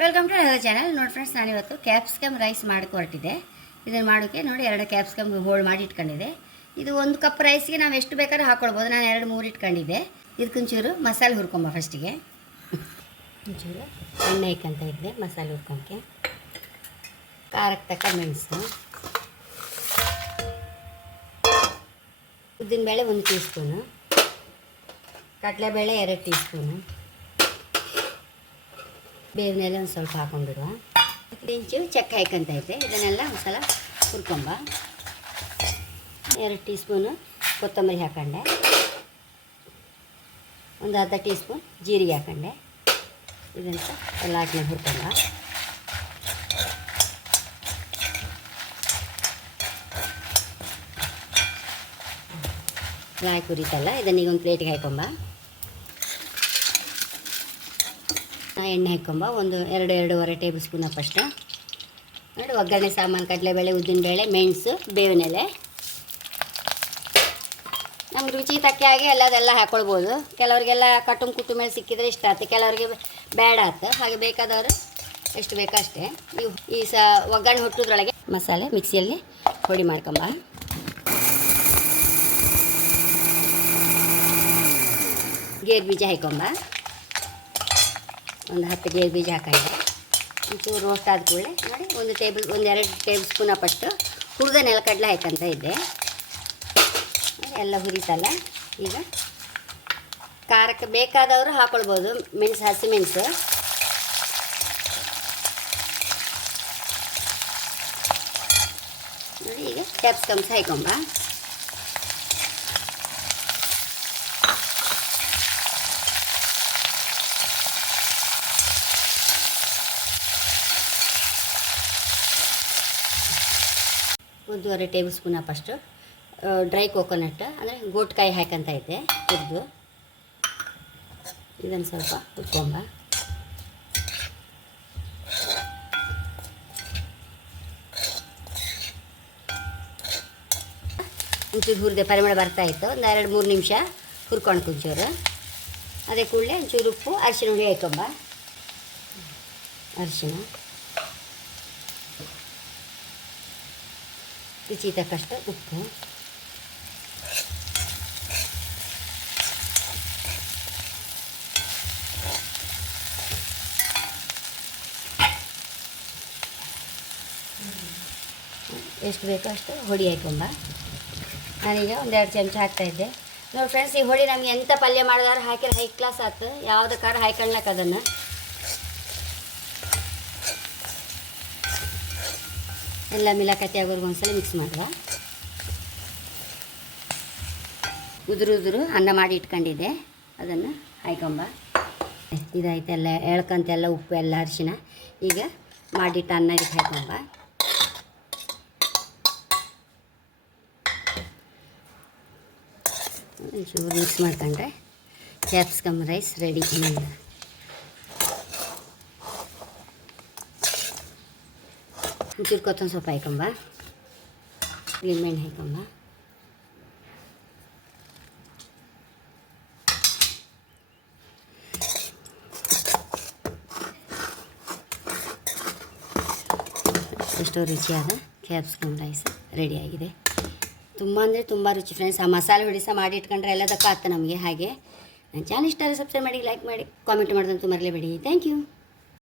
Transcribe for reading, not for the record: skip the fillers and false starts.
Welcome to our channel. ನೋಡಿ friends, ನಾನಿವತ್ತು capsicum rice ಮಾಡೋಕ್ಕೆ ಹೊರಟಿದ್ದೆ. ಇದನ್ನು ಮಾಡೋಕ್ಕೆ ನೋಡಿ 2 ಕ್ಯಾಪ್ಸಿಕಮ್ ಹೋಲ್ಡ್ ಮಾಡಿ ಇಟ್ಕೊಂಡಿದ್ದೆ. ಇದು 1 ಕಪ್ ರೈಸ್ಗೆ ನಾವು ಎಷ್ಟು ಬೇಕಾದ್ರೂ ಹಾಕ್ಕೊಳ್ಬೋದು. ನಾನು 2-3 ಇಟ್ಕೊಂಡಿದ್ದೆ. ಇದಕ್ಕೊಂಚೂರು ಮಸಾಲೆ ಹುರ್ಕೊಂಬ. ಫಸ್ಟಿಗೆ ಒಂಚೂರು ಎಣ್ಣೆ ಇಕ್ಕಂತ ಇದ್ದೆ ಮಸಾಲೆ ಹುರ್ಕೊಂಬಕ್ಕೆ. ಖಾರಕ್ಕೆ ತಕ್ಕ ಮೆಣಸು, ಉದ್ದಿನಬೇಳೆ 1 ಟೀ ಸ್ಪೂನು, ಕಡಲೆಬೇಳೆ 2 ಟೀ ಸ್ಪೂನು, ಬೇವಿನೆಲೆ ಒಂದು ಸ್ವಲ್ಪ ಹಾಕೊಂಡ್ಬಿಡುವ. ಇಂಚು ಚಕ್ಕೆ ಹಾಕಂತ ಐತೆ. ಇದನ್ನೆಲ್ಲ ಮಸಾಲ ಹುರ್ಕೊಂಬ. 2 ಟೀ ಸ್ಪೂನು ಕೊತ್ತಂಬರಿ ಹಾಕೊಂಡೆ, ಒಂದು ಅರ್ಧ ಟೀ ಸ್ಪೂನ್ ಜೀರಿಗೆ ಹಾಕೊಂಡೆ. ಇದಂತ ಎಲ್ಲ ಹಾಕಿ ಹುರ್ಕೊಂಬ. ಎಲ್ಲ ಹಾಕಿ ಹುರಿತಲ್ಲ, ಇದನ್ನೀಗ ಒಂದು ಪ್ಲೇಟಿಗೆ ಹಾಕೊಂಬ. ಎಣ್ಣೆ ಹಾಕೊಂಬ. ಒಂದು 2-2.5 ಟೇಬಲ್ ಸ್ಪೂನ್ ಅಪ್ಪಷ್ಟು ನೋಡಿ. ಒಗ್ಗರಣೆ ಸಾಮಾನು ಕಡಲೆಬೇಳೆ, ಉದ್ದಿನಬೇಳೆ, ಮೆಣಸು, ಬೇವಿನೆಲೆ. ನಮ್ಗೆ ರುಚಿ ತಕ್ಕ ಹಾಗೆ ಎಲ್ಲದೆಲ್ಲ ಹಾಕ್ಕೊಳ್ಬೋದು. ಕೆಲವರಿಗೆಲ್ಲ ಕಟುಂಬ ಮೇಲೆ ಸಿಕ್ಕಿದ್ರೆ ಇಷ್ಟ ಆಯ್ತು, ಕೆಲವರಿಗೆ ಬೇಡ ಆಯ್ತು. ಹಾಗೆ ಬೇಕಾದವರು ಎಷ್ಟು ಬೇಕೋ ಅಷ್ಟೇ. ಈ ಒಗ್ಗರಣೆ ಹುಟ್ಟೋದ್ರೊಳಗೆ ಮಸಾಲೆ ಮಿಕ್ಸಿಯಲ್ಲಿ ಪುಡಿ ಮಾಡ್ಕೊಂಬ. ಗೇರು ಬೀಜ ಹಾಕೊಂಬ. ಒಂದು 10 ಗೇರು ಬೀಜ ಹಾಕೊಂಡೆ. ಒಂಚೂರು ರೋಸ್ಟ್ ಆದ ಕೂಡಲೇ ನೋಡಿ 1-2 ಟೇಬಲ್ ಸ್ಪೂನ್ ಅಪ್ಪಷ್ಟು ಹುರಿದ ನೆಲಕಡಲೆ ಹಾಕಂತ ಇದ್ದೆ. ಎಲ್ಲ ಹುರಿತಲ್ಲ. ಈಗ ಖಾರಕ್ಕೆ ಬೇಕಾದವರು ಹಾಕ್ಕೊಳ್ಬೋದು. ಮೆಣಸು, ಹಸಿಮೆಣಸು. ನೋಡಿ ಈಗ ಕ್ಯಾಪ್ಸಿಕಮ್ಸ್ ಹಾಕೊಂಬ. ಒಂದೂವರೆ ಟೇಬಲ್ ಸ್ಪೂನ್ ಅಪ್ಪಷ್ಟು ಡ್ರೈ ಕೋಕೋನಟ್ ಅಂದರೆ ಗೋಟ್ಕಾಯಿ ಹಾಕಂತ ಇದ್ದೆ ಹುರಿದು. ಇದನ್ನು ಸ್ವಲ್ಪ ಹುರ್ಕೊಂಬ. ಒಂಚೂರು ಹುರಿದೆ ಪರಿಮಳ ಬರ್ತಾಯಿತ್ತು. ಒಂದು 2-3 ನಿಮಿಷ ಹುರ್ಕೊಂಡು ಕುಂಚೂರು. ಅದೇ ಕೂಡಲೇ ಒಂಚೂರು ಉಪ್ಪು, ಅರಿಶಿನ ಹುಳಿ ಹಾಕೊಂಬ. ಅರಿಶಿನ, ರುಚಿ ತಕ್ಕಷ್ಟು ಉಪ್ಪು, ಎಷ್ಟು ಬೇಕೋ ಅಷ್ಟು ಹೊಡಿ ಹಾಕೊಂಬ. ನಾನೀಗ 1-2 ಚಮಚ ಹಾಕ್ತಾಯಿದ್ದೆ. ನೋಡಿ ಫ್ರೆಂಡ್ಸ್, ಈ ಹೊಡಿ ನಮ್ಗೆ ಎಂಥ ಪಲ್ಯ ಮಾಡಿದಾರೆ ಹಾಕಿದ್ರೆ ಹೈ ಕ್ಲಾಸ್ ಆಯ್ತು. ಯಾವುದೇ ಖಾರ ಹಾಕೊಳ್ಲಕ್ಕ ಅದನ್ನು ಎಲ್ಲ ಮಿಲಾಕತಿ ಆಗೋರ್ಗು ಒಂದ್ಸಲ ಮಿಕ್ಸ್ ಮಾಡುವ. ಉದುರು ಅನ್ನ ಮಾಡಿ ಇಟ್ಕೊಂಡಿದ್ದೆ, ಅದನ್ನು ಹಾಕೊಂಬ. ಇದಾಯ್ತೆಲ್ಲ ಎಳ್ಕಂತೆಲ್ಲ ಉಪ್ಪು ಎಲ್ಲ ಅರಿಶಿನ. ಈಗ ಮಾಡಿಟ್ಟು ಅನ್ನ ಇದಕ್ಕೆ ಹಾಕೊಂಬ. ಒಂಚೂರು ಮಿಕ್ಸ್ ಮಾಡ್ಕೊಂಡ್ರೆ ಕ್ಯಾಪ್ಸಿಕಮ್ ರೈಸ್ ರೆಡಿ. ಒಂಚೂರು ಕೊತ್ತಂಬರಿ ಸೊಪ್ಪು ಹಾಕೊಂಬ. ಲಿಂಬೆಹಣ್ಣು ಹಾಕೊಂಬ. ಎಷ್ಟೋ ರುಚಿಯಾದ ಕ್ಯಾಪ್ಸಿಕಮ್ ರೈಸ್ ರೆಡಿಯಾಗಿದೆ. ತುಂಬ ಅಂದರೆ ತುಂಬ ರುಚಿ ಫ್ರೆಂಡ್ಸ್. ಆ ಮಸಾಲೆ ಹುಡಿ ಸಹ ಮಾಡಿ ಇಟ್ಕೊಂಡ್ರೆ ಎಲ್ಲದಕ್ಕೂ ಆಯ್ತು ನಮಗೆ. ಹಾಗೆ ನನ್ನ ಚಾನಲ್ ಇಷ್ಟ ಆದರೆ ಸಬ್ಸ್ಕ್ರೈಬ್ ಮಾಡಿ, ಲೈಕ್ ಮಾಡಿ, ಕಾಮೆಂಟ್ ಮಾಡೋದಂತೂ ಮರಲೇಬೇಡಿ. Thank you.